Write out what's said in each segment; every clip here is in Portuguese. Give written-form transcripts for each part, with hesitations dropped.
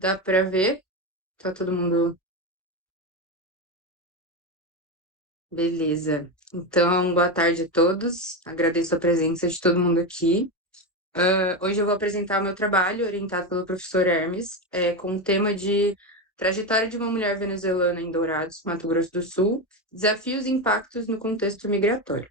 Dá para ver? Tá todo mundo beleza. Então, boa tarde a todos. Agradeço a presença de todo mundo aqui. Hoje eu vou apresentar o meu trabalho, orientado pelo professor Hermes, com o tema de Trajetória de uma Mulher Venezuelana em Dourados, Mato Grosso do Sul, Desafios e Impactos no Contexto Migratório.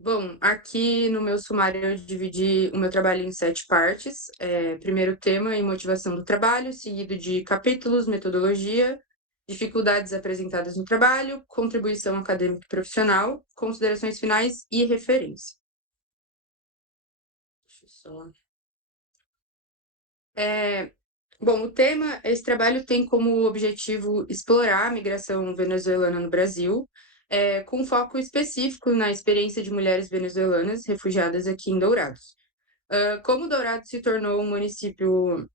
Bom, aqui no meu sumário eu dividi o meu trabalho em 7 partes. Primeiro tema e motivação do trabalho, seguido de capítulos, metodologia, dificuldades apresentadas no trabalho, contribuição acadêmica e profissional, considerações finais e referência. Deixa eu só... Bom, esse trabalho tem como objetivo explorar a migração venezuelana no Brasil, com foco específico na experiência de mulheres venezuelanas refugiadas aqui em Dourados. Como Dourados se tornou um município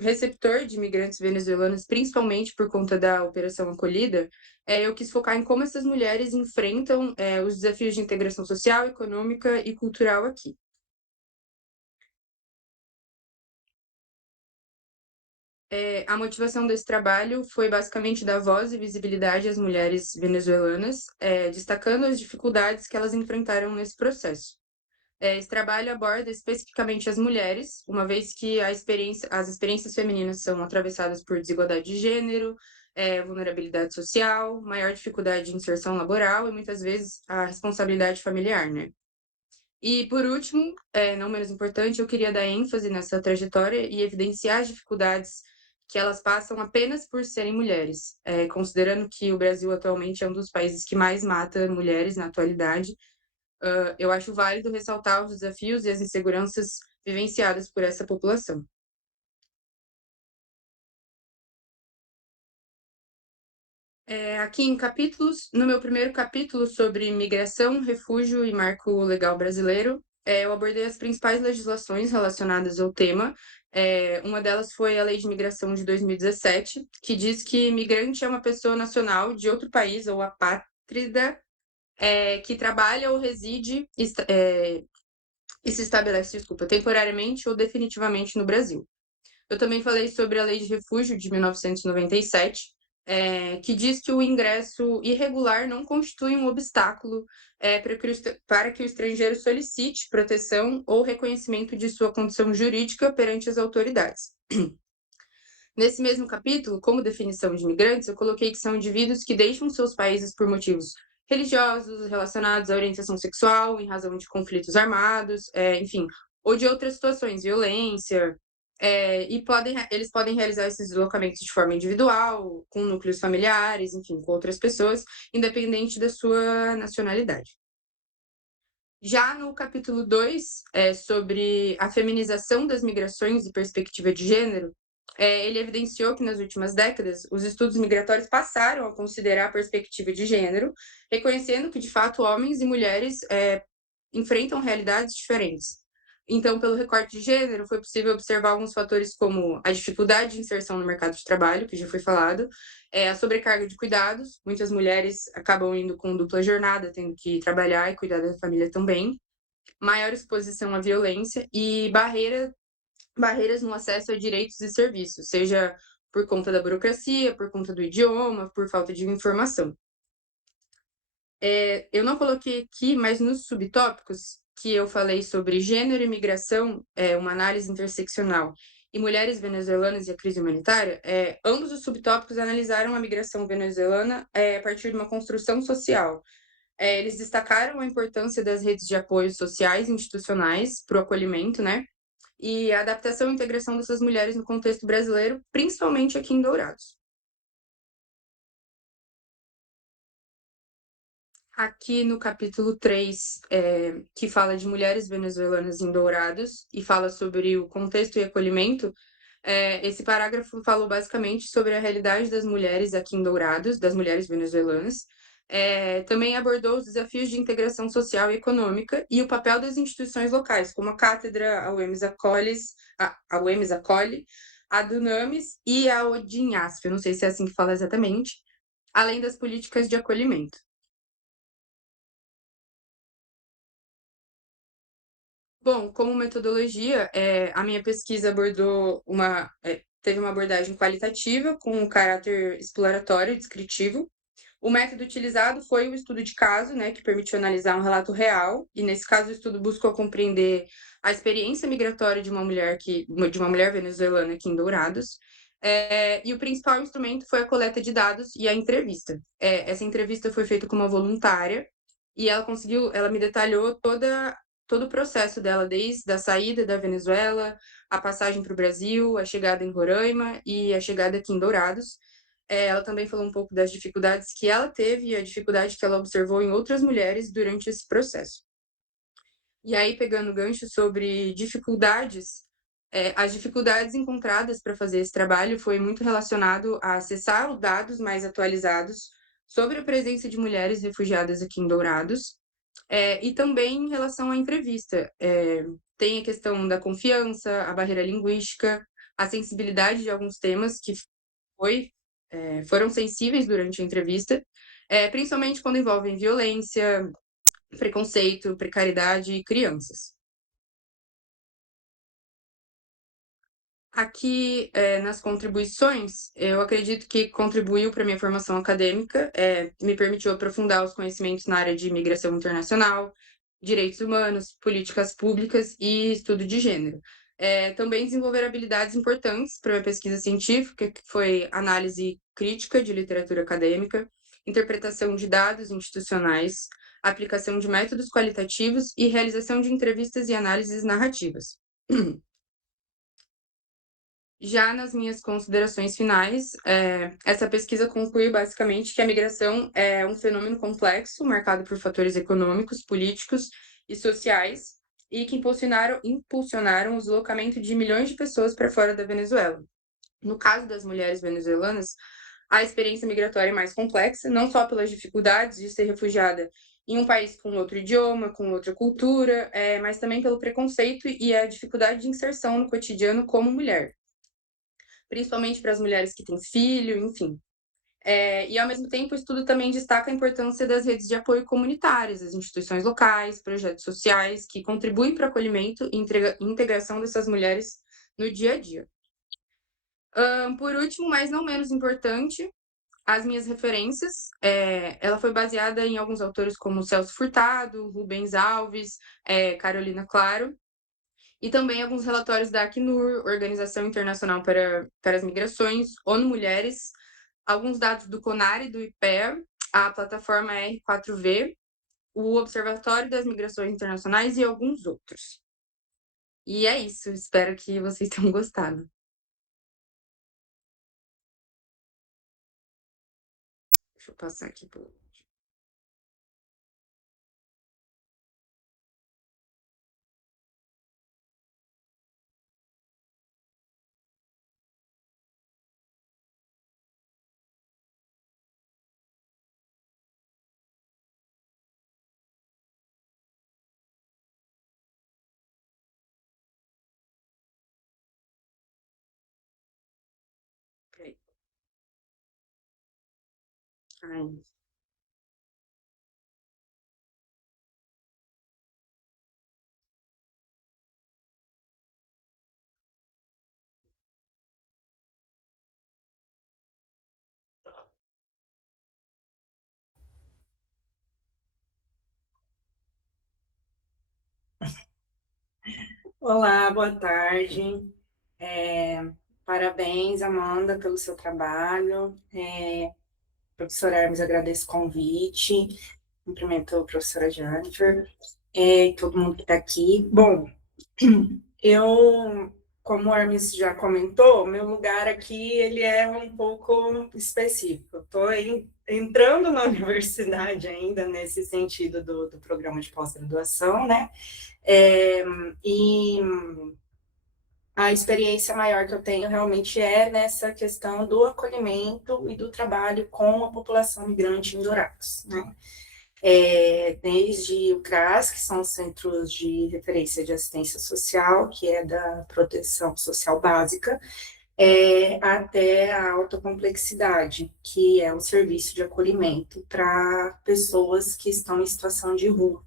receptor de imigrantes venezuelanos, principalmente por conta da Operação Acolhida, eu quis focar em como essas mulheres enfrentam os desafios de integração social, econômica e cultural aqui. A motivação desse trabalho foi basicamente dar voz e visibilidade às mulheres venezuelanas, destacando as dificuldades que elas enfrentaram nesse processo. Esse trabalho aborda especificamente as mulheres, uma vez que as experiências femininas são atravessadas por desigualdade de gênero, vulnerabilidade social, maior dificuldade de inserção laboral e muitas vezes a responsabilidade familiar, né? E por último, não menos importante, eu queria dar ênfase nessa trajetória e evidenciar as dificuldades que elas passam apenas por serem mulheres, considerando que o Brasil atualmente é um dos países que mais mata mulheres na atualidade. Eu acho válido ressaltar os desafios e as inseguranças vivenciadas por essa população. Aqui em capítulos, no meu primeiro capítulo sobre migração, refúgio e marco legal brasileiro, eu abordei as principais legislações relacionadas ao tema. Uma delas foi a Lei de Migração de 2017, que diz que migrante é uma pessoa nacional de outro país ou apátrida que trabalha ou reside e se estabelece, desculpa, temporariamente ou definitivamente no Brasil. Eu também falei sobre a Lei de Refúgio de 1997, que diz que o ingresso irregular não constitui um obstáculo para que o estrangeiro solicite proteção ou reconhecimento de sua condição jurídica perante as autoridades. Nesse mesmo capítulo, como definição de imigrantes, eu coloquei que são indivíduos que deixam seus países por motivos religiosos, relacionados à orientação sexual, em razão de conflitos armados, enfim, ou de outras situações, violência, eles podem realizar esses deslocamentos de forma individual, com núcleos familiares, enfim, com outras pessoas, independente da sua nacionalidade. Já no capítulo 2, sobre a feminização das migrações e perspectiva de gênero, ele evidenciou que nas últimas décadas os estudos migratórios passaram a considerar a perspectiva de gênero, reconhecendo que, de fato, homens e mulheres enfrentam realidades diferentes. Então, pelo recorte de gênero, foi possível observar alguns fatores como a dificuldade de inserção no mercado de trabalho, que já foi falado, a sobrecarga de cuidados, muitas mulheres acabam indo com dupla jornada, tendo que trabalhar e cuidar da família também, maior exposição à violência e barreiras no acesso a direitos e serviços, seja por conta da burocracia, por conta do idioma, por falta de informação. Eu não coloquei aqui, mas nos subtópicos que eu falei sobre gênero e migração, uma análise interseccional, e mulheres venezuelanas e a crise humanitária, ambos os subtópicos analisaram a migração venezuelana a partir de uma construção social. Eles destacaram a importância das redes de apoio sociais e institucionais para o acolhimento, né? E a adaptação e integração dessas mulheres no contexto brasileiro, principalmente aqui em Dourados. Aqui no capítulo 3, que fala de mulheres venezuelanas em Dourados e fala sobre o contexto e acolhimento, esse parágrafo falou basicamente sobre a realidade das mulheres aqui em Dourados, das mulheres venezuelanas. Também abordou os desafios de integração social e econômica e o papel das instituições locais, como a Cátedra, a UEMS Acolhe, a Dunamis e a Odinhasf, eu não sei se é assim que fala exatamente, além das políticas de acolhimento. Bom, como metodologia, a minha pesquisa teve uma abordagem qualitativa com um caráter exploratório e descritivo. O método utilizado foi o estudo de caso, né, que permitiu analisar um relato real, e nesse caso o estudo buscou compreender a experiência migratória de uma mulher venezuelana aqui em Dourados. E o principal instrumento foi a coleta de dados e a entrevista. Essa entrevista foi feita com uma voluntária e ela me detalhou todo o processo dela, desde a saída da Venezuela, a passagem para o Brasil, a chegada em Roraima e a chegada aqui em Dourados. Ela também falou um pouco das dificuldades que ela teve e a dificuldade que ela observou em outras mulheres durante esse processo. E aí, pegando o gancho sobre dificuldades, as dificuldades encontradas para fazer esse trabalho foi muito relacionado a acessar os dados mais atualizados sobre a presença de mulheres refugiadas aqui em Dourados, e também em relação à entrevista. Tem a questão da confiança, a barreira linguística, a sensibilidade de alguns temas que foi, foram sensíveis durante a entrevista, principalmente quando envolvem violência, preconceito, precariedade e crianças. Aqui, nas contribuições, eu acredito que contribuiu para minha formação acadêmica, me permitiu aprofundar os conhecimentos na área de imigração internacional, direitos humanos, políticas públicas e estudo de gênero. Também desenvolver habilidades importantes para minha pesquisa científica, que foi análise crítica de literatura acadêmica, interpretação de dados institucionais, aplicação de métodos qualitativos e realização de entrevistas e análises narrativas. Já nas minhas considerações finais, essa pesquisa conclui basicamente que a migração é um fenômeno complexo, marcado por fatores econômicos, políticos e sociais, e que impulsionaram o deslocamento de milhões de pessoas para fora da Venezuela. No caso das mulheres venezuelanas, a experiência migratória é mais complexa, não só pelas dificuldades de ser refugiada em um país com outro idioma, com outra cultura, mas também pelo preconceito e a dificuldade de inserção no cotidiano como mulher, principalmente para as mulheres que têm filho, enfim. E, ao mesmo tempo, o estudo também destaca a importância das redes de apoio comunitárias, das instituições locais, projetos sociais, que contribuem para o acolhimento e integração dessas mulheres no dia a dia. Por último, mas não menos importante, as minhas referências. Ela foi baseada em alguns autores como Celso Furtado, Rubens Alves, Carolina Claro, e também alguns relatórios da Acnur, Organização Internacional para as Migrações, ONU Mulheres, alguns dados do CONAR e do IPEA, a plataforma R4V, o Observatório das Migrações Internacionais e alguns outros. E é isso, espero que vocês tenham gostado. Deixa eu passar aqui por. Ai. Olá, boa tarde. É, Parabéns, Amanda, pelo seu trabalho. Professora Hermes, agradeço o convite. Cumprimento a professora Jennifer, e todo mundo que está aqui. Bom, eu, como a Hermes já comentou, meu lugar aqui ele é um pouco específico. Estou entrando na universidade ainda nesse sentido do programa de pós-graduação, né? É, e a experiência maior que eu tenho realmente é nessa questão do acolhimento e do trabalho com a população migrante em Dourados, né? Desde o CRAS, que são os Centros de Referência de Assistência Social, que é da proteção social básica, até a alta complexidade, que é o serviço de acolhimento para pessoas que estão em situação de rua.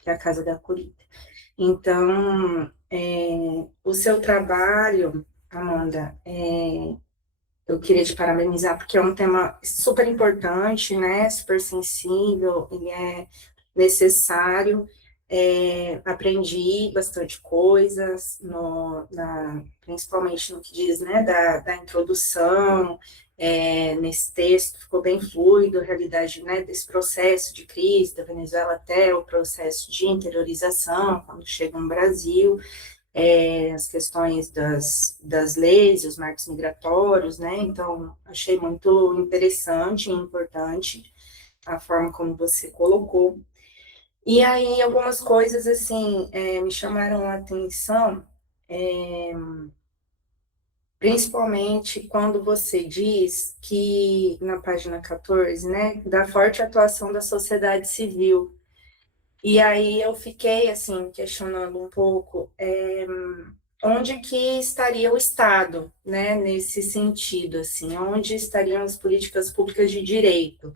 que é a Casa da Acolhida. Então, o seu trabalho, Amanda, eu queria te parabenizar, porque é um tema super importante, né? Super sensível, e é necessário. Aprendi bastante coisas, principalmente no que diz, né, da introdução, nesse texto, ficou bem fluido a realidade, né, desse processo de crise da Venezuela até o processo de interiorização, quando chega no Brasil, as questões das leis, os marcos migratórios, né? Então, achei muito interessante e importante a forma como você colocou. E aí, algumas coisas, assim, me chamaram a atenção, principalmente quando você diz que, na página 14, né, da forte atuação da sociedade civil. E aí eu fiquei, assim, questionando um pouco onde que estaria o Estado, né, nesse sentido, assim, onde estariam as políticas públicas de direito,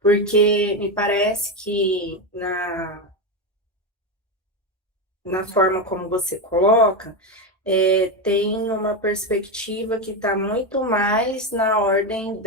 porque me parece que na forma como você coloca, tem uma perspectiva que está muito mais na ordem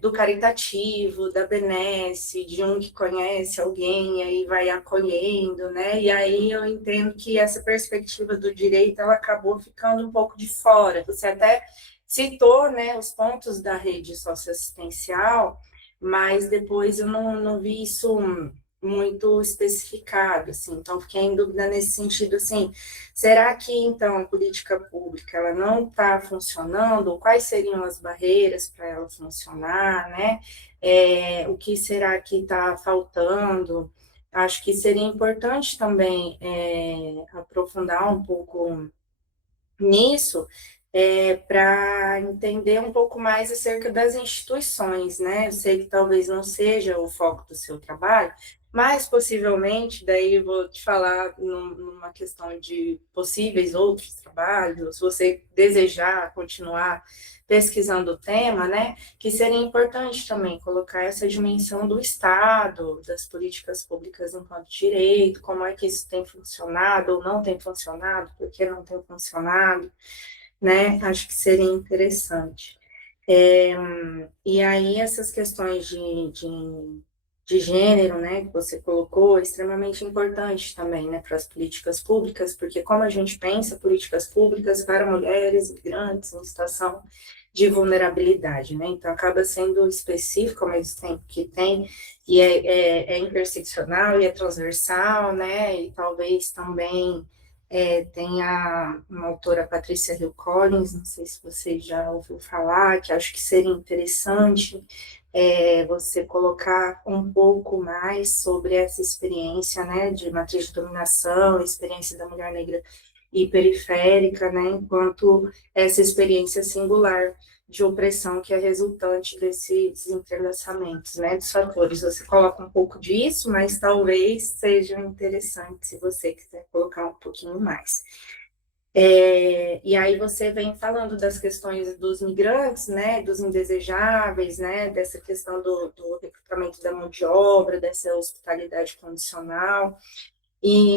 do caritativo, da benesse, de um que conhece alguém e aí vai acolhendo, né? E aí eu entendo que essa perspectiva do direito ela acabou ficando um pouco de fora. Você até citou, né, os pontos da rede socioassistencial, mas depois eu não vi isso muito especificado, assim. Então fiquei em dúvida nesse sentido, assim, será que, então, a política pública ela não está funcionando? Quais seriam as barreiras para ela funcionar, né? O que será que está faltando? Acho que seria importante também aprofundar um pouco nisso, para entender um pouco mais acerca das instituições, né? Eu sei que talvez não seja o foco do seu trabalho, mas possivelmente, daí eu vou te falar numa questão de possíveis outros trabalhos, se você desejar continuar pesquisando o tema, né? Que seria importante também colocar essa dimensão do Estado, das políticas públicas enquanto direito, como é que isso tem funcionado ou não tem funcionado, por que não tem funcionado, né? Acho que seria interessante. E aí, essas questões de gênero, né, que você colocou, é extremamente importante também, né, para as políticas públicas, porque como a gente pensa políticas públicas para mulheres migrantes em situação de vulnerabilidade, né, então acaba sendo específico ao mesmo tempo que tem, e é interseccional e é transversal, né, e talvez também tem uma autora, Patrícia Hill Collins, não sei se você já ouviu falar, que acho que seria interessante você colocar um pouco mais sobre essa experiência, né, de matriz de dominação, experiência da mulher negra e periférica, né, enquanto essa experiência singular de opressão que é resultante desses entrelaçamentos, né, dos fatores. Você coloca um pouco disso, mas talvez seja interessante se você quiser colocar um pouquinho mais. E aí você vem falando das questões dos migrantes, né, dos indesejáveis, né, dessa questão do recrutamento da mão de obra, dessa hospitalidade condicional, e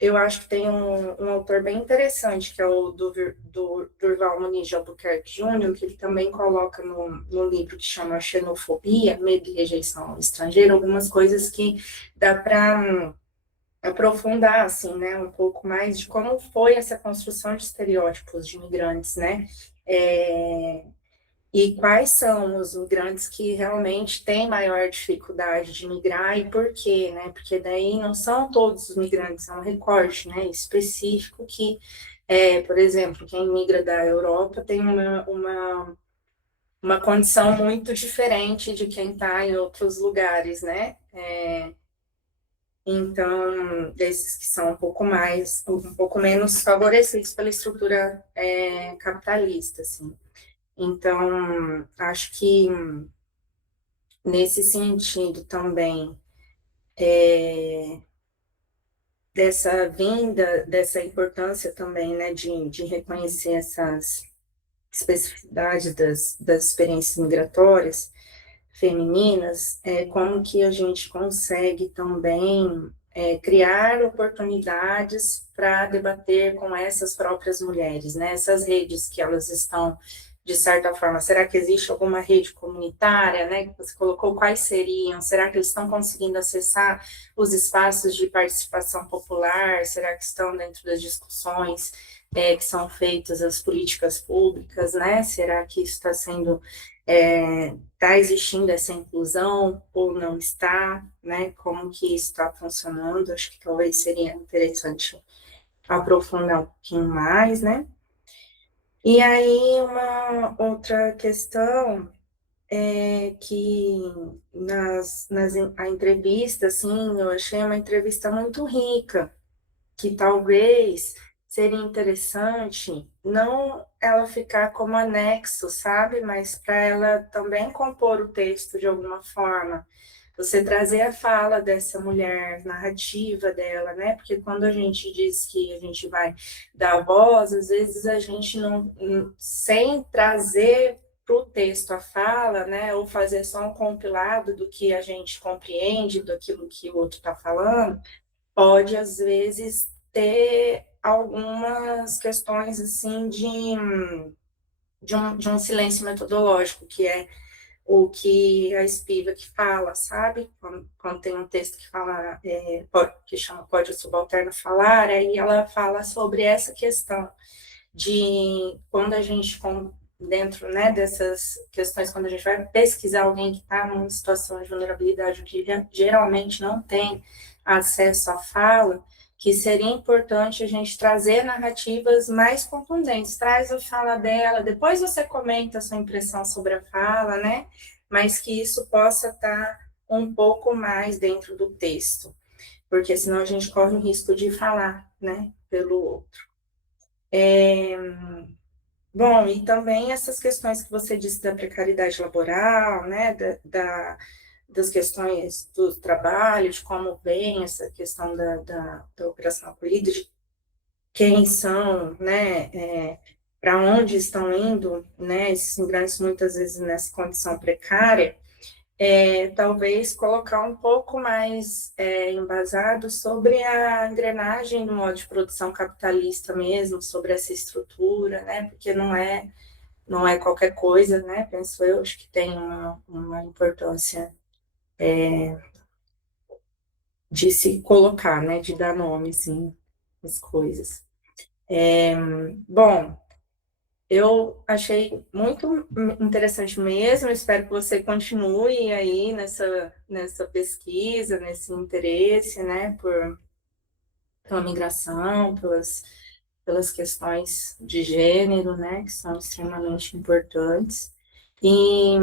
eu acho que tem um autor bem interessante, que é o do Durval Muniz de Albuquerque Júnior, que ele também coloca no livro que chama Xenofobia, Medo e Rejeição ao Estrangeiro, algumas coisas que dá para aprofundar, assim, né, um pouco mais de como foi essa construção de estereótipos de imigrantes, né, e quais são os migrantes que realmente têm maior dificuldade de migrar e por quê, né, porque daí não são todos os migrantes, é um recorte, né, específico que, por exemplo, quem migra da Europa tem uma condição muito diferente de quem está em outros lugares, né, então, desses que são um pouco menos favorecidos pela estrutura capitalista, assim. Então, acho que nesse sentido também, dessa vinda, dessa importância também, né, de reconhecer essas especificidades das experiências migratórias, femininas, como que a gente consegue também criar oportunidades para debater com essas próprias mulheres, né? Essas redes que elas estão, de certa forma, será que existe alguma rede comunitária, né? Que você colocou, quais seriam? Será que eles estão conseguindo acessar os espaços de participação popular? Será que estão dentro das discussões que são feitas, as políticas públicas, né? Será que isso está sendo está existindo essa inclusão ou não está, né? Como que isso está funcionando? Acho que talvez seria interessante aprofundar um pouquinho mais, né? E aí uma outra questão é que a entrevista, assim, eu achei uma entrevista muito rica, que talvez seria interessante não ela ficar como anexo, sabe? Mas para ela também compor o texto de alguma forma. Você trazer a fala dessa mulher, narrativa dela, né? Porque quando a gente diz que a gente vai dar voz, às vezes a gente não, sem trazer para o texto a fala, né? Ou fazer só um compilado do que a gente compreende, daquilo que o outro está falando, pode, às vezes, ter algumas questões, assim, de um silêncio metodológico, que é o que a Spivak fala, sabe? Quando tem um texto que fala, que chama Pode o Subalterno Falar, aí ela fala sobre essa questão de quando a gente, dentro, né, dessas questões, quando a gente vai pesquisar alguém que está numa situação de vulnerabilidade, que geralmente não tem acesso à fala, que seria importante a gente trazer narrativas mais contundentes. Traz a fala dela, depois você comenta a sua impressão sobre a fala, né? Mas que isso possa estar um pouco mais dentro do texto, porque senão a gente corre o risco de falar, né, pelo outro. Bom, e também essas questões que você disse da precariedade laboral, né, das questões do trabalho, de como vem essa questão da operação acolhida, de quem são, né, para onde estão indo, né, esses imigrantes muitas vezes nessa condição precária, talvez colocar um pouco mais embasado sobre a engrenagem do modo de produção capitalista mesmo, sobre essa estrutura, né, porque não é qualquer coisa, né, penso eu, acho que tem uma importância de se colocar, né, de dar nome, assim, às coisas. Bom, eu achei muito interessante mesmo, espero que você continue aí nessa pesquisa, nesse interesse, né, pela migração, pelas questões de gênero, né, que são extremamente importantes. E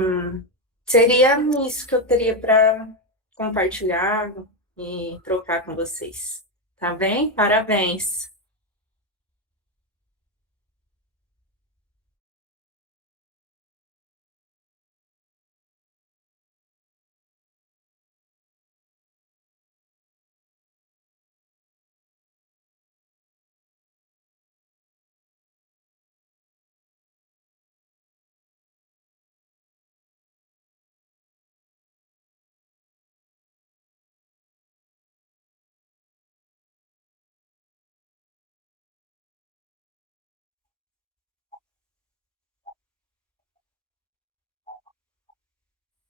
seria isso que eu teria para compartilhar e trocar com vocês. Tá bem? Parabéns!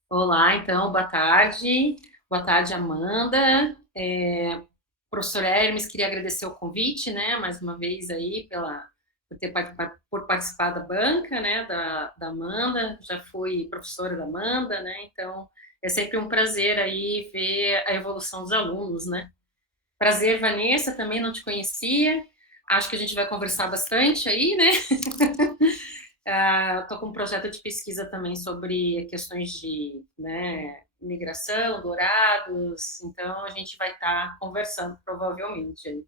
Olá, então, boa tarde. Boa tarde, Amanda. Professor Hermes, queria agradecer o convite, né, mais uma vez aí por participar da banca, né, da Amanda. Já fui professora da Amanda, né, então é sempre um prazer aí ver a evolução dos alunos, né. Prazer, Vanessa, também não te conhecia. Acho que a gente vai conversar bastante aí, né? Estou com um projeto de pesquisa também sobre questões de, né, migração, dourados, então a gente vai estar conversando provavelmente aí.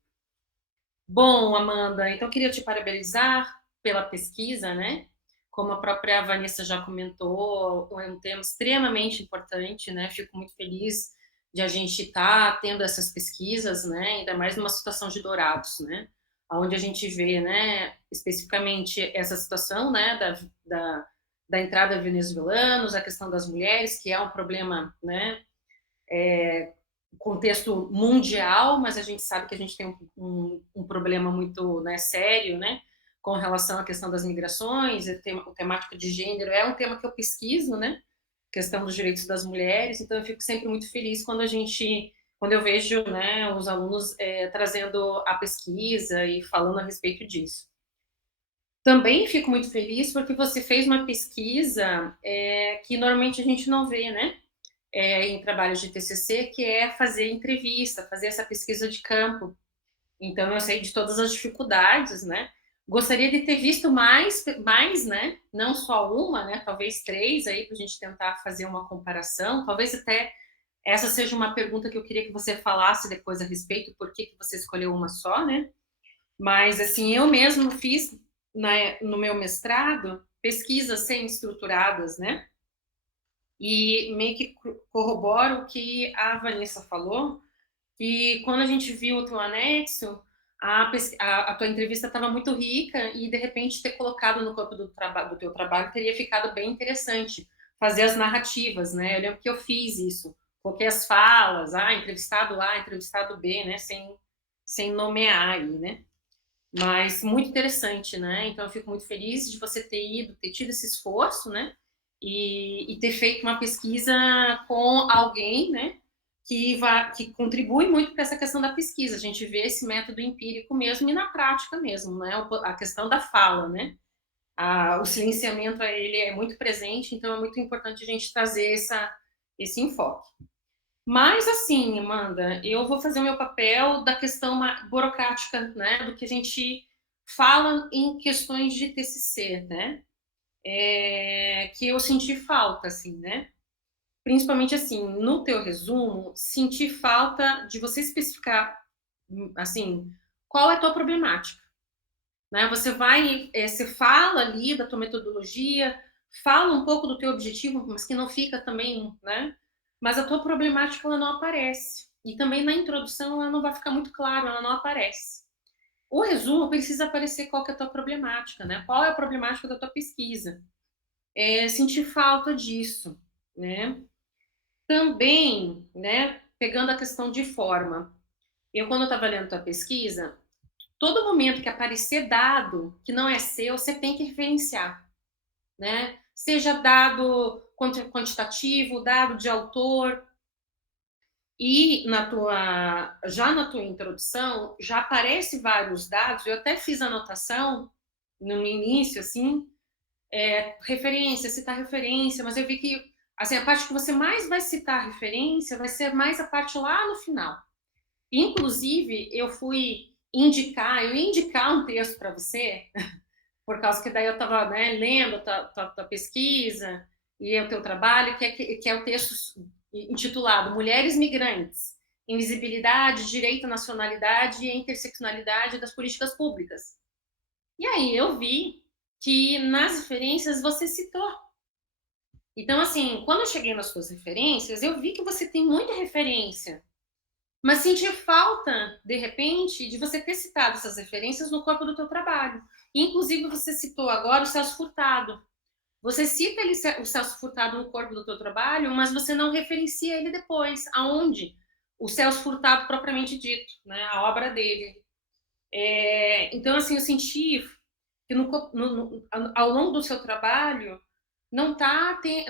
Bom, Amanda, então queria te parabenizar pela pesquisa, né? Como a própria Vanessa já comentou, é um tema extremamente importante, né? Fico muito feliz de a gente estar tendo essas pesquisas, né? Ainda mais numa situação de dourados, né? Onde a gente vê, né, especificamente essa situação, né, da entrada de venezuelanos, a questão das mulheres, que é um problema, né, contexto mundial, mas a gente sabe que a gente tem um problema muito, né, sério, né, com relação à questão das migrações, o temático de gênero é um tema que eu pesquiso, né, questão dos direitos das mulheres, então eu fico sempre muito feliz quando eu vejo, né, os alunos trazendo a pesquisa e falando a respeito disso. Também fico muito feliz porque você fez uma pesquisa que normalmente a gente não vê, né, em trabalhos de TCC, que é fazer entrevista, fazer essa pesquisa de campo. Então, eu sei de todas as dificuldades, né? Gostaria de ter visto mais, né? Não só uma, né? Talvez 3 aí, para a gente tentar fazer uma comparação. Talvez até essa seja uma pergunta que eu queria que você falasse depois a respeito, por que você escolheu uma só, né? Mas, assim, eu mesmo fiz, no meu mestrado, pesquisas semi-estruturadas, né? E meio que corroboro o que a Vanessa falou, que quando a gente viu o teu anexo, a tua entrevista estava muito rica e, de repente, ter colocado no corpo do teu trabalho teria ficado bem interessante. Fazer as narrativas, né? Eu lembro que eu fiz isso. Coloquei as falas, entrevistado A, entrevistado B, né? Sem nomear aí, né? Mas muito interessante, né? Então eu fico muito feliz de você ter tido esse esforço, né? E ter feito uma pesquisa com alguém, né? Que contribui muito para essa questão da pesquisa. A gente vê esse método empírico mesmo e na prática mesmo, né? A questão da fala, né? O silenciamento ele é muito presente, então é muito importante a gente trazer esse enfoque. Mas, assim, Amanda, eu vou fazer o meu papel da questão burocrática, né, do que a gente fala em questões de TCC, né, que eu senti falta, assim, né, principalmente, assim, no teu resumo, senti falta de você especificar, assim, qual é a tua problemática, né, você fala ali da tua metodologia, fala um pouco do teu objetivo, mas que não fica também, né, mas a tua problemática ela não aparece. E também na introdução ela não vai ficar muito claro, ela não aparece. O resumo precisa aparecer qual que é a tua problemática, né? Qual é a problemática da tua pesquisa? Sentir falta disso, né? Também, né, pegando a questão de forma. Quando eu estava lendo tua pesquisa, todo momento que aparecer dado que não é seu, você tem que referenciar, né? Seja dado quantitativo, dado de autor, e já na tua introdução, já aparece vários dados, eu até fiz anotação no início, assim, referência, citar referência, mas eu vi que assim, a parte que você mais vai citar referência vai ser mais a parte lá no final. Inclusive, eu ia indicar um texto para você, por causa que daí eu estava, né, lendo a tua pesquisa e o teu trabalho, que é o texto intitulado Mulheres Migrantes, Invisibilidade, Direito à Nacionalidade e Interseccionalidade das Políticas Públicas. E aí eu vi que nas referências você citou. Então, assim, quando eu cheguei nas suas referências, eu vi que você tem muita referência, mas senti falta, de repente, de você ter citado essas referências no corpo do teu trabalho. Inclusive, você citou agora o Celso Furtado. Você cita o Celso Furtado no corpo do teu trabalho, mas você não referencia ele depois. Aonde? O Celso Furtado propriamente dito, né? A obra dele. Então, assim, eu senti que ao longo do seu trabalho você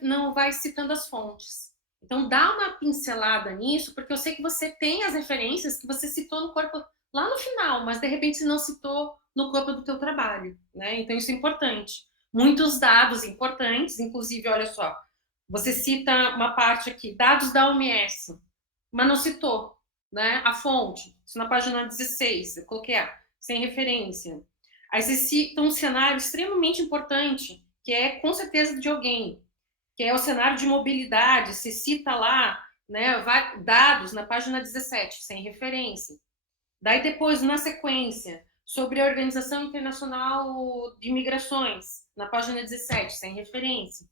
não vai citando as fontes. Então, dá uma pincelada nisso, porque eu sei que você tem as referências que você citou no corpo lá no final, mas de repente você não citou no corpo do teu trabalho, né? Então, isso é importante. Muitos dados importantes, inclusive, olha só, você cita uma parte aqui, dados da OMS, mas não citou, né? A fonte, isso na página 16, eu coloquei sem referência. Aí você cita um cenário extremamente importante, que é com certeza de alguém, que é o cenário de mobilidade, se cita lá, né, dados na página 17, sem referência. Daí depois, na sequência, sobre a Organização Internacional de Migrações, na página 17, sem referência.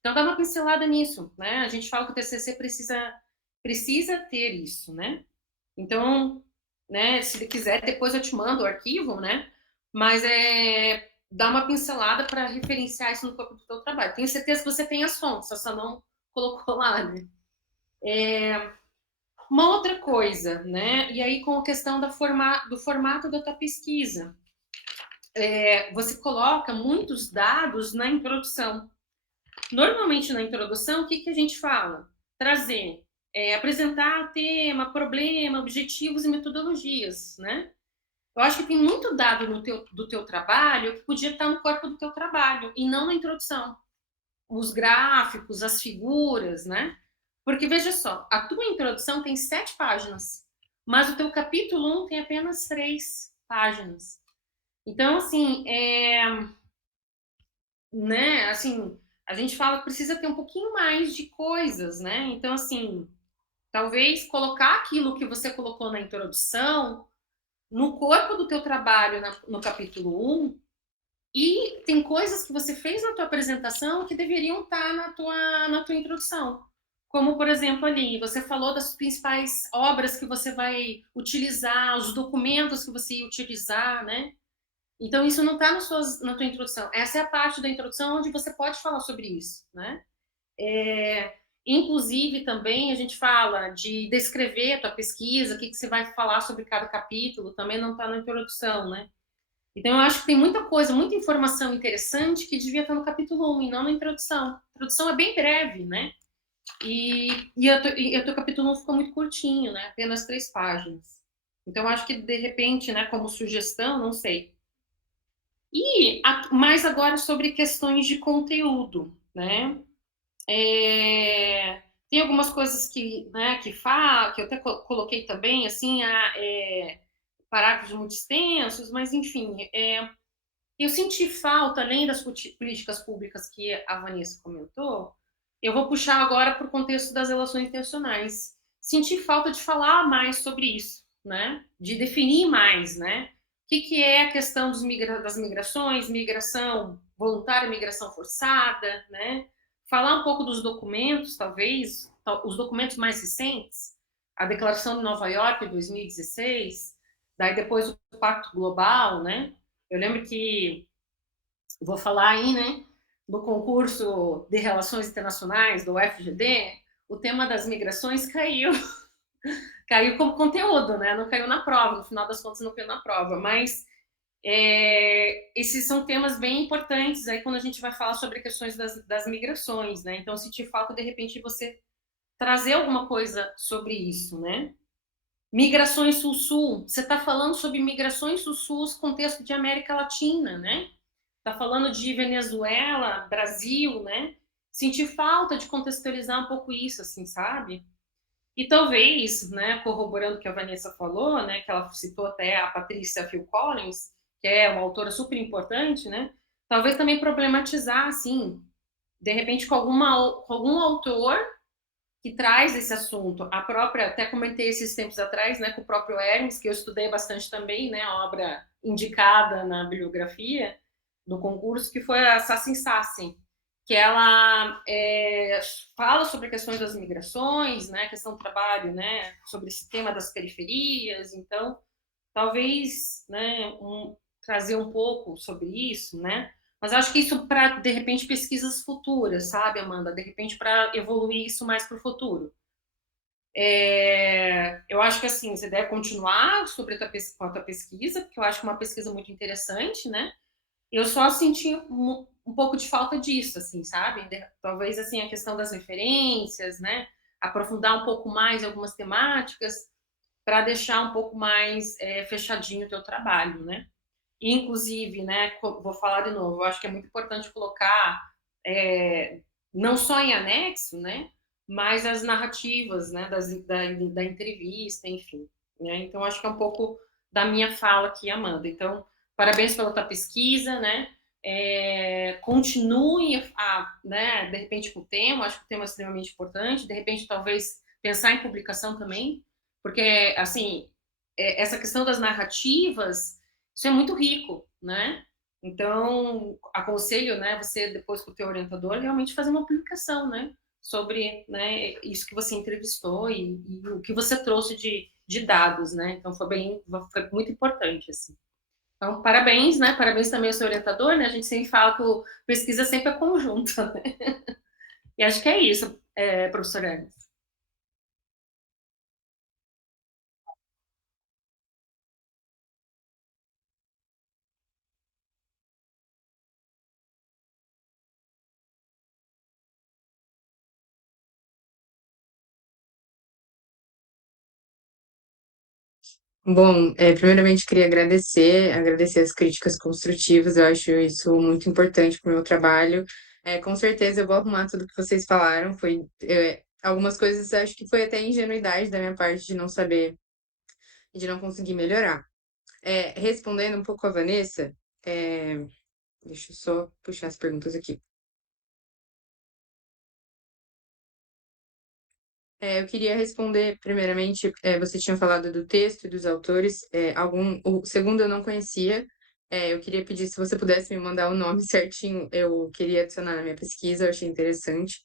Então dá uma pincelada nisso, né? A gente fala que o TCC precisa ter isso, né? Então, né, se quiser, depois eu te mando o arquivo, né? Mas dar uma pincelada para referenciar isso no corpo do teu trabalho. Tenho certeza que você tem as fontes, você só não colocou lá, né? Uma outra coisa, né? E aí com a questão do formato da tua pesquisa. Você coloca muitos dados na introdução. Normalmente na introdução, o que a gente fala? Trazer, apresentar tema, problema, objetivos e metodologias, né? Eu acho que tem muito dado do teu trabalho que podia estar no corpo do teu trabalho e não na introdução. Os gráficos, as figuras, né? Porque veja só, a tua introdução tem 7 páginas, mas o teu capítulo 1 tem apenas 3 páginas. Então, assim, né, assim, a gente fala que precisa ter um pouquinho mais de coisas, né? Então, assim, talvez colocar aquilo que você colocou na introdução no corpo do teu trabalho no capítulo 1, e tem coisas que você fez na tua apresentação que deveriam estar na tua introdução. Como, por exemplo, ali, você falou das principais obras que você vai utilizar, os documentos que você ia utilizar, né? Então, isso não está na tua introdução. Essa é a parte da introdução onde você pode falar sobre isso, né? Inclusive, também, a gente fala de descrever a tua pesquisa, o que você vai falar sobre cada capítulo, também não está na introdução, né? Então, eu acho que tem muita coisa, muita informação interessante que devia estar no capítulo 1 e não na introdução. A introdução é bem breve, né? E o teu capítulo 1 ficou muito curtinho, né? Apenas 3 páginas. Então, eu acho que, de repente, né, como sugestão, não sei. Mais agora sobre questões de conteúdo, né? Tem algumas coisas que, né, que eu até coloquei também, assim, parágrafos muito extensos, mas, enfim, eu senti falta, além das políticas públicas que a Vanessa comentou, eu vou puxar agora para o contexto das relações internacionais. Senti falta de falar mais sobre isso, né? De definir mais, né? O que é a questão das migrações, migração voluntária, migração forçada, né? Falar um pouco dos documentos, talvez, os documentos mais recentes, a Declaração de Nova York, de 2016, daí depois o Pacto Global, né? Eu lembro que, vou falar aí, né, do concurso de Relações Internacionais, do UFGD, o tema das migrações caiu. Caiu como conteúdo, né? Não caiu na prova, no final das contas não caiu na prova, mas esses são temas bem importantes aí quando a gente vai falar sobre questões das migrações, né? Então, senti falta, de repente, você trazer alguma coisa sobre isso, né? Migrações Sul-Sul, você está falando sobre migrações Sul-Sul, contexto de América Latina, né? Está falando de Venezuela, Brasil, né? Senti falta de contextualizar um pouco isso, assim, sabe? E talvez, né, corroborando o que a Vanessa falou, né, que ela citou até a Patrícia Phil Collins, que é uma autora super importante, né? Talvez também problematizar, assim, de repente com algum autor que traz esse assunto. A própria, até comentei esses tempos atrás, né, com o próprio Hermes, que eu estudei bastante também, né, a obra indicada na bibliografia do concurso, que foi a Sassin Sassin, que ela fala sobre questões das migrações, né, questão do trabalho, né, sobre esse tema das periferias. Então, talvez, né, trazer um pouco sobre isso, né, mas acho que isso para, de repente, pesquisas futuras, sabe, Amanda? De repente, para evoluir isso mais para o futuro. Eu acho que, assim, você deve continuar sobre a tua pesquisa, porque eu acho que é uma pesquisa muito interessante, né? Eu só senti um pouco de falta disso, assim, sabe? Talvez, assim, a questão das referências, né? Aprofundar um pouco mais em algumas temáticas para deixar um pouco mais fechadinho o teu trabalho, né? Inclusive, né, vou falar de novo, eu acho que é muito importante colocar não só em anexo, né, mas as narrativas, né, da entrevista, enfim. Né? Então, acho que é um pouco da minha fala aqui, Amanda. Então, parabéns pela tua pesquisa, né? Continue né, de repente, com o tema, acho que o tema é extremamente importante, de repente, talvez, pensar em publicação também, porque, assim, essa questão das narrativas, isso é muito rico, né? Então, aconselho, né, você, depois com o teu orientador, realmente fazer uma publicação, né, sobre, né, isso que você entrevistou e o que você trouxe de dados, né? Então, foi muito importante, assim. Então, parabéns, né? Parabéns também ao seu orientador, né? A gente sempre fala que o pesquisa sempre é conjunto, né? E acho que é isso, professora Ernest. Bom, primeiramente queria agradecer as críticas construtivas, eu acho isso muito importante para o meu trabalho. Com certeza eu vou arrumar tudo que vocês falaram, algumas coisas acho que foi até ingenuidade da minha parte de não saber e de não conseguir melhorar. Respondendo um pouco a Vanessa, é, deixa eu só puxar as perguntas aqui. Eu queria responder, primeiramente, você tinha falado do texto e dos autores, o segundo eu não conhecia, eu queria pedir se você pudesse me mandar o nome certinho, eu queria adicionar na minha pesquisa, eu achei interessante.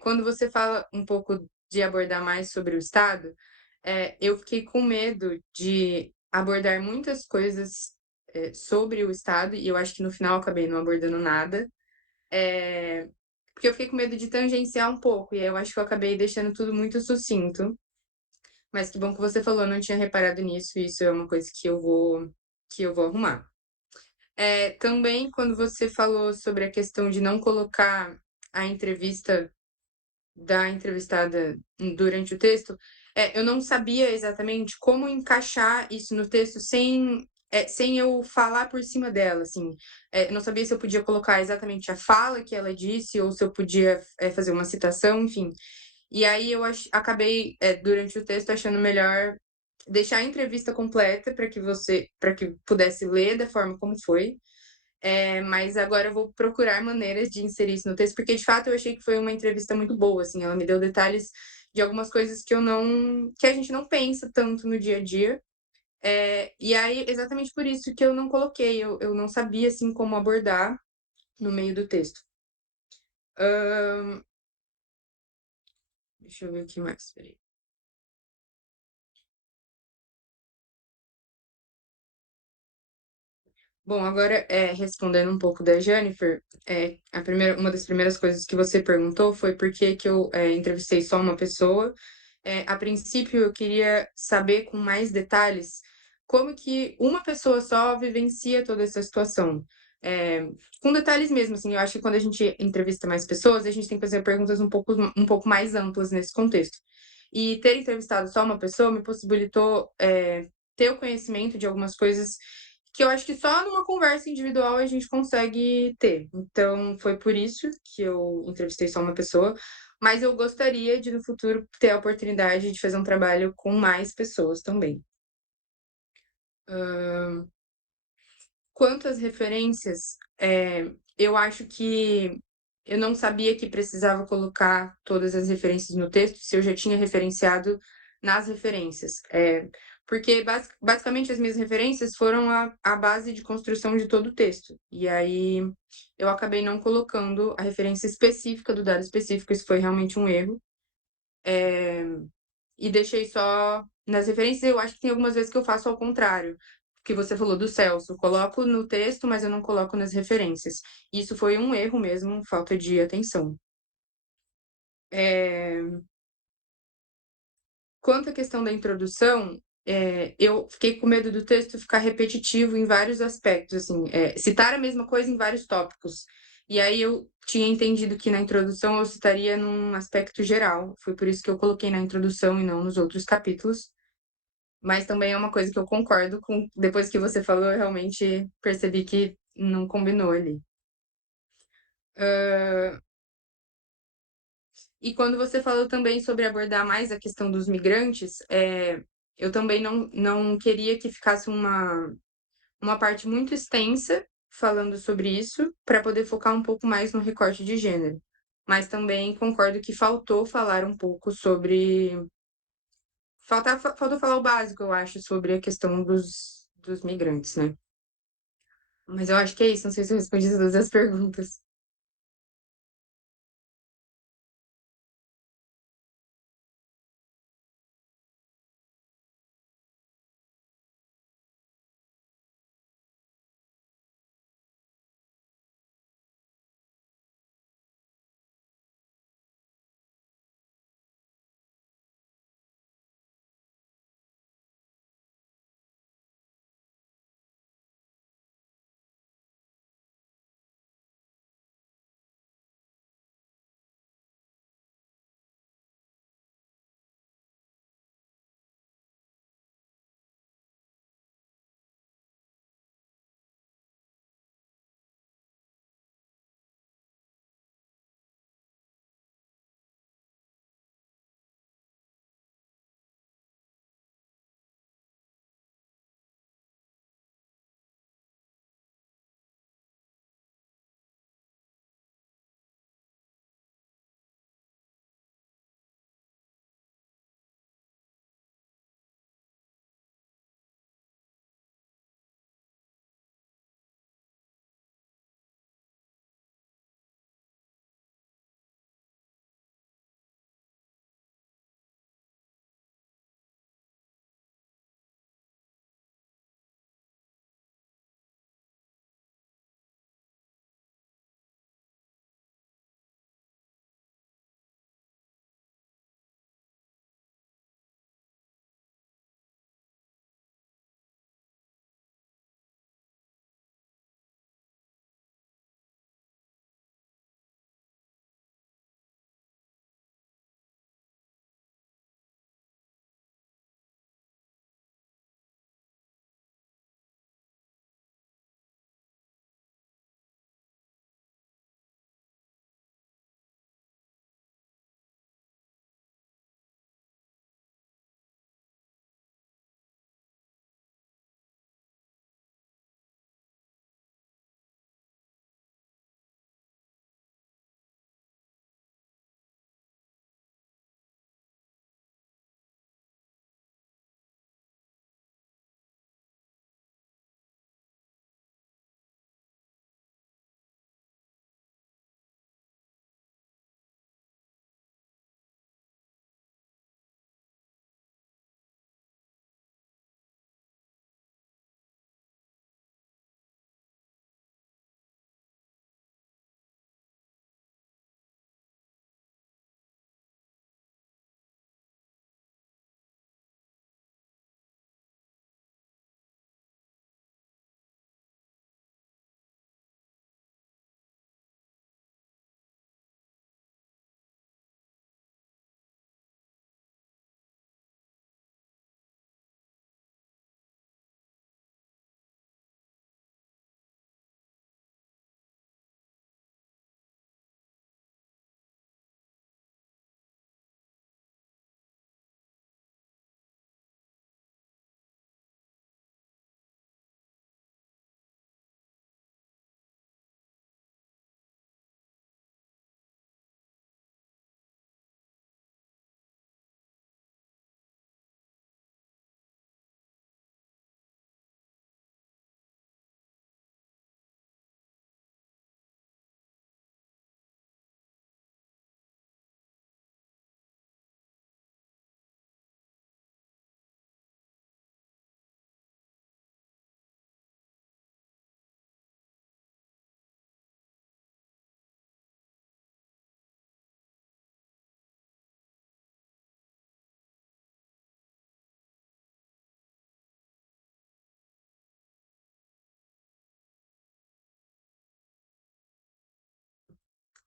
Quando você fala um pouco de abordar mais sobre o Estado, eu fiquei com medo de abordar muitas coisas, sobre o Estado, e eu acho que no final eu acabei não abordando nada, é, porque eu fiquei com medo de tangenciar um pouco, e aí eu acho que eu acabei deixando tudo muito sucinto. Mas que bom que você falou, eu não tinha reparado nisso, e isso é uma coisa que eu vou arrumar. Também, quando você falou sobre a questão de não colocar a entrevista da entrevistada durante o texto, eu não sabia exatamente como encaixar isso no texto sem eu falar por cima dela, assim. Eu não sabia se eu podia colocar exatamente a fala que ela disse ou se eu podia, fazer uma citação, enfim. E aí acabei, durante o texto, achando melhor deixar a entrevista completa para que pudesse ler da forma como foi, mas agora eu vou procurar maneiras de inserir isso no texto, porque de fato eu achei que foi uma entrevista muito boa, assim, ela me deu detalhes de algumas coisas que a gente não pensa tanto no dia a dia. E aí, exatamente por isso que eu não coloquei, eu não sabia, assim, como abordar no meio do texto. Ahn, deixa eu ver o que mais, peraí. Bom, agora, respondendo um pouco da Jennifer, uma das primeiras coisas que você perguntou foi por que que eu, entrevistei só uma pessoa. A princípio, eu queria saber com mais detalhes como que uma pessoa só vivencia toda essa situação. Eh, com detalhes mesmo, assim, eu acho que quando a gente entrevista mais pessoas, a gente tem que fazer perguntas um pouco mais amplas nesse contexto. E ter entrevistado só uma pessoa me possibilitou, ter o conhecimento de algumas coisas que eu acho que só numa conversa individual a gente consegue ter. Então, foi por isso que eu entrevistei só uma pessoa, mas eu gostaria de, no futuro, ter a oportunidade de fazer um trabalho com mais pessoas também. Quanto às referências, eu acho que eu não sabia que precisava colocar todas as referências no texto, se eu já tinha referenciado nas referências. Porque basicamente as minhas referências foram a base de construção de todo o texto. E aí eu acabei não colocando a referência específica do dado específico, isso foi realmente um erro. E deixei só nas referências. Eu acho que tem algumas vezes que eu faço ao contrário, que você falou do Celso. Coloco no texto, mas eu não coloco nas referências. Isso foi um erro mesmo, falta de atenção. É, Quanto à questão da introdução, eu fiquei com medo do texto ficar repetitivo em vários aspectos, assim, citar a mesma coisa em vários tópicos. E aí eu tinha entendido que na introdução eu citaria num aspecto geral. Foi por isso que eu coloquei na introdução e não nos outros capítulos. Mas também é uma coisa que eu concordo com. Depois que você falou, eu realmente percebi que não combinou ali. E quando você falou também sobre abordar mais a questão dos migrantes, eu também não queria que ficasse uma parte muito extensa falando sobre isso, para poder focar um pouco mais no recorte de gênero. Mas também concordo que faltou falar um pouco sobre. Faltou falar o básico, eu acho, sobre a questão dos migrantes, né? Mas eu acho que é isso, não sei se eu respondi todas as perguntas.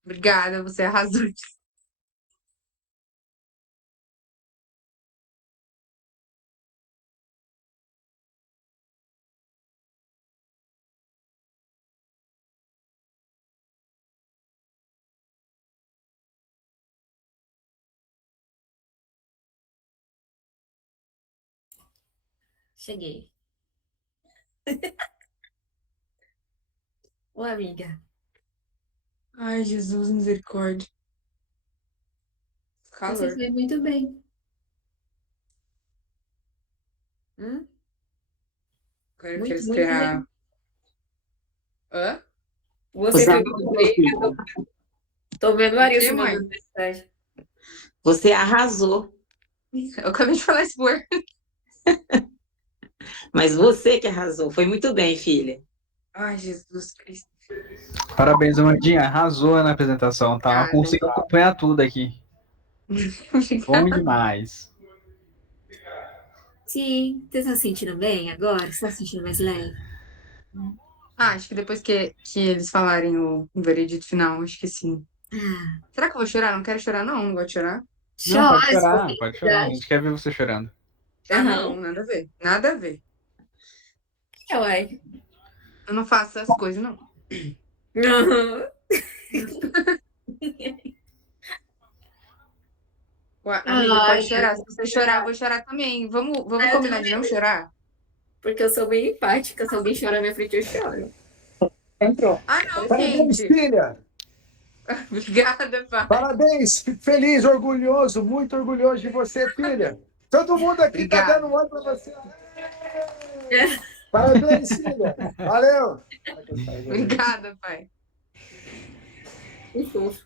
Obrigada, você arrasou. Cheguei. Ô, amiga. Ai, Jesus, misericórdia. Você Calor. foi muito bem. Hum? Agora eu quero Muito, muito esperar. bem. Hã? Você Você foi muito arrasou, bem. filha. Tô vendo o O quê, Arilson mãe? mandando mensagem. Você arrasou. Eu acabei de falar isso por. Mas você que arrasou. Foi muito bem, filha. Ai, Jesus Cristo. Parabéns, Amandinha. Arrasou na apresentação, tá? Obrigada. Conseguiu acompanhar tudo aqui. Bom demais. Sim, você está se sentindo bem agora? Você está se sentindo mais leve? Ah, acho que depois que eles falarem o veredito final, acho que sim. Ah, Será que eu vou chorar? Não quero chorar, não. Não gosto de chorar. Não, pode chora, se for chorar, pode chorar. A felicidade. gente quer ver você chorando. Ah, não, Aham. nada a ver. Nada a ver. É, uai. Eu não faço essas coisas, não. Aham. Ué, amiga, pode Ai, chorar. Se você chorar, eu vou chorar também. Vamos eu combinar de também, não chorar? porque eu sou bem empática. Se alguém chorar na minha frente, eu choro. Entrou. Ah, não, Parabéns, gente. filha! Obrigada, pai. Parabéns! Fico feliz, orgulhoso, muito orgulhoso de você, filha. Todo mundo aqui tá Obrigada. dando um oi pra você. Parabéns, filha! Valeu! Obrigada, pai. Que fofo.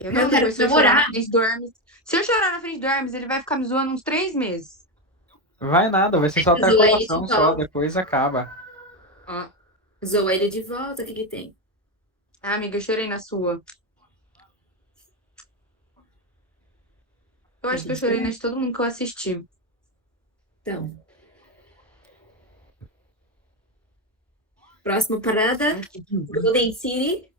Eu Eu não, quero depois se eu chorar comemorar. na frente do Hermes. Se eu chorar na frente do Hermes, ele vai ficar me zoando uns 3 meses. Vai nada, vai ser só até a Zoa ele de colação só, volta. depois acaba. Ó. Zoa ele de volta, o que que tem? Ah, amiga, eu chorei na sua. Eu Tem acho que que eu chorei na esperar. de todo mundo que eu assisti. Então, próxima parada, Ai, que lindo. Golden City.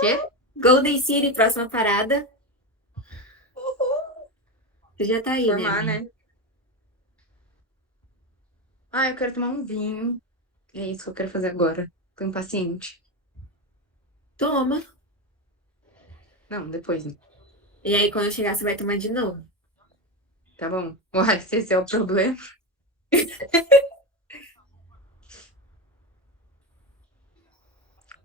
Quê? Golden City, próxima parada. Você já tá aí, né, Formar, amiga? né? Ah, eu quero tomar um vinho. É isso que eu quero fazer agora. Tô impaciente. Toma. Não, depois, né? E aí, quando eu chegar, você vai tomar de novo. Tá bom? Uai, se esse é o problema.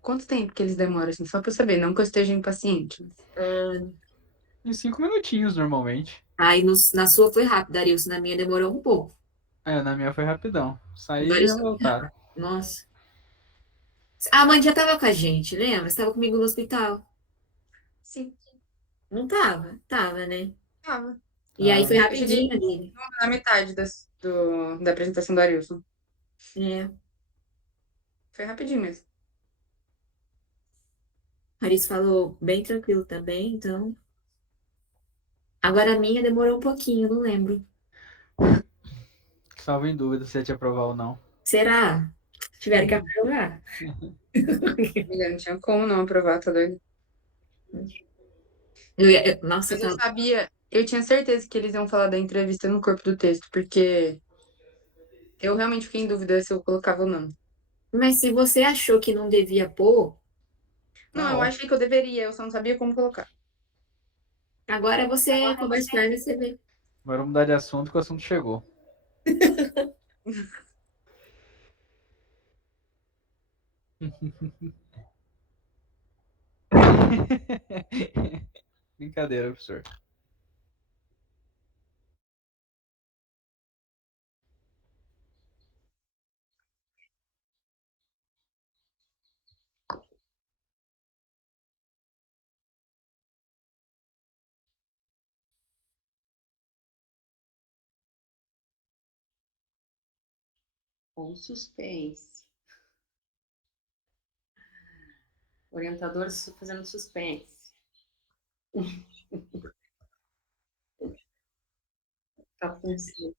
Quanto tempo que eles demoram, assim? Só pra eu saber, não que eu esteja impaciente. Em 5 minutinhos, normalmente. Aí, na sua foi rápido, Arilson. Na minha demorou um pouco. É, na minha foi rapidão. Do Saí e já Arilson foi voltaram. rápido. Nossa. A mãe já tava com a gente, lembra? Você tava comigo no hospital. Sim, Não tava? Tava, né? tava. E aí foi Ah, Eu cheguei rapidinho ali. na metade da apresentação do Arilson. É. Foi rapidinho mesmo. Arilson falou bem tranquilo também, então. Agora a minha demorou um pouquinho, não lembro. estava em dúvida se ia te aprovar ou não. Será? Tiveram que aprovar. Amiga, não tinha como não aprovar, tá doido? Nossa, Mas eu sabia, eu tinha certeza que eles iam falar da entrevista no corpo do texto, porque eu realmente fiquei em dúvida se eu colocava ou não. mas se você achou que não devia pôr, Não, tá eu ótimo. achei que eu deveria, eu só não sabia como colocar. Agora você conversar e você vê. Agora vamos mudar de assunto, que o assunto chegou. Brincadeira, professor. Com suspense. Orientador fazendo suspense. Tá funcionando.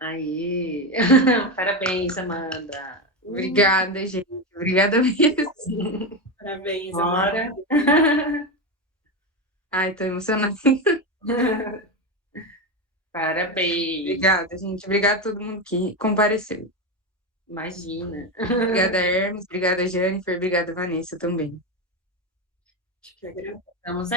Aí. Parabéns, Amanda. Obrigada, gente. Obrigada mesmo. Parabéns, Bora. Amanda. Ai, tô emocionada. Parabéns. Obrigada, gente. Obrigada a todo mundo que compareceu. Imagina. Obrigada, Hermes. Obrigada, Jennifer. Obrigada, Vanessa, também. Acho que agradeço. Estamos